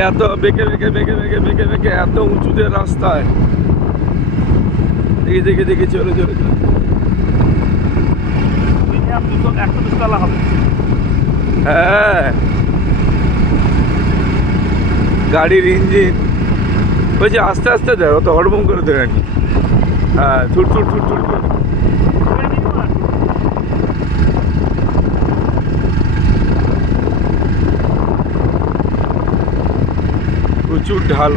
এত বেঁকে বেঁকে বেঁকে বেঁকে বেঁকে বেঁকে এত উঁচুতে রাস্তায় দেখে দেখে দেখে চলে চলে চলে হ্যাঁ গাড়ির ইঞ্জিন বলছি আস্তে আস্তে দেয় অত হড়বম করে দেয় নাকি হ্যাঁ ছুট ছুট ছুট ছুট করে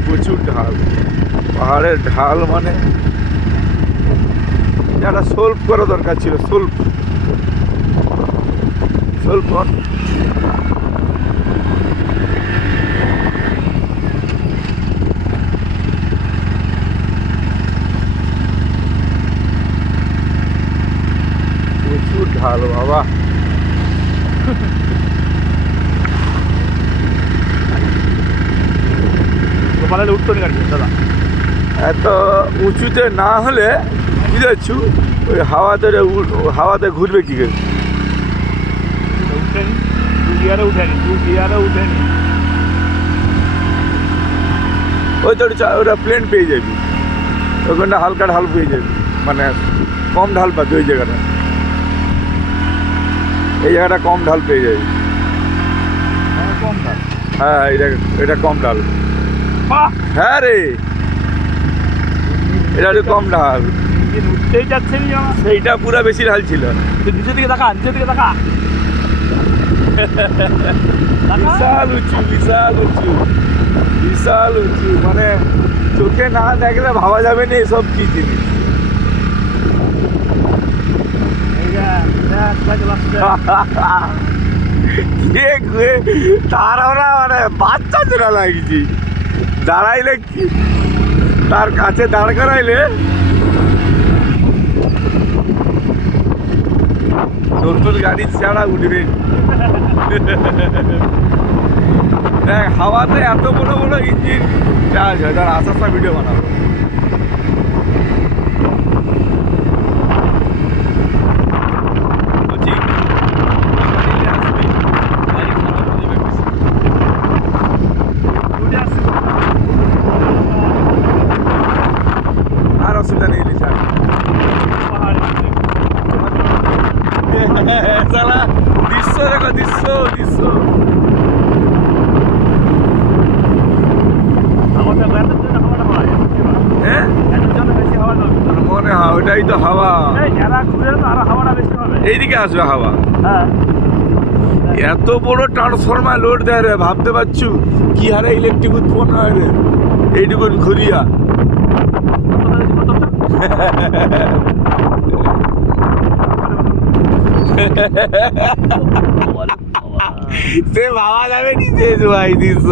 প্রচুর ঢাল পাহাড়ের ঢাল মানে একটা সলভ করা দরকার ছিল সলভ প্রচুর ঢাল বাবা গোপালের উঠতো গাড়ি দাদা এত উঁচুতে না হলে বুঝেছু ওই হাওয়াতে ঘুরবে কি করে উঠেনি দু গিয়ারে উঠেনি ওই তো ওটা প্লেন পেয়ে যাবি ওখানটা হালকা ঢাল পেয়ে যাবি মানে কম ঢাল পাবি ওই জায়গাটা এই জায়গাটা কম ঢাল পেয়ে যাবি কম দাম হ্যাঁ এটা কম ঢাল হ্যাঁ রে এটা একটু কম ঢাল উঠতেই যাচ্ছে সেইটা পুরা বেশি ঢাল ছিল নিচের দিকে তাকা বিশাল উঁচু মানে চোখে না দেখলে ভাবা যাবে না এসব কি জিনিস তারা মানে বাচ্চা চেনা লাগছি দাঁড়াইলে কি তার কাছে দাঁড় করাইলে নতুন গাড়ি ছাড়া উঠবে দেখ হাওয়াতে এত বড় বড় ইঞ্জিন চার্জ হয় তার আস্তে ভিডিও বানাবো আর অসুবিধা নেই সালা দৃশ্য দেখো দৃশ্য হ্যাঁ মনে হয় ওটাই তো হাওয়া এইদিকে আসবে হাওয়া এত বড় ট্রান্সফরমার লোড দেয় রে ভাবতে পারছু কি হারে ইলেকট্রিক উৎপন্ন হয় রে এইটুকুন ঘুরিয়া সে ভাবা যাবে নিজে ভাই দৃশ্য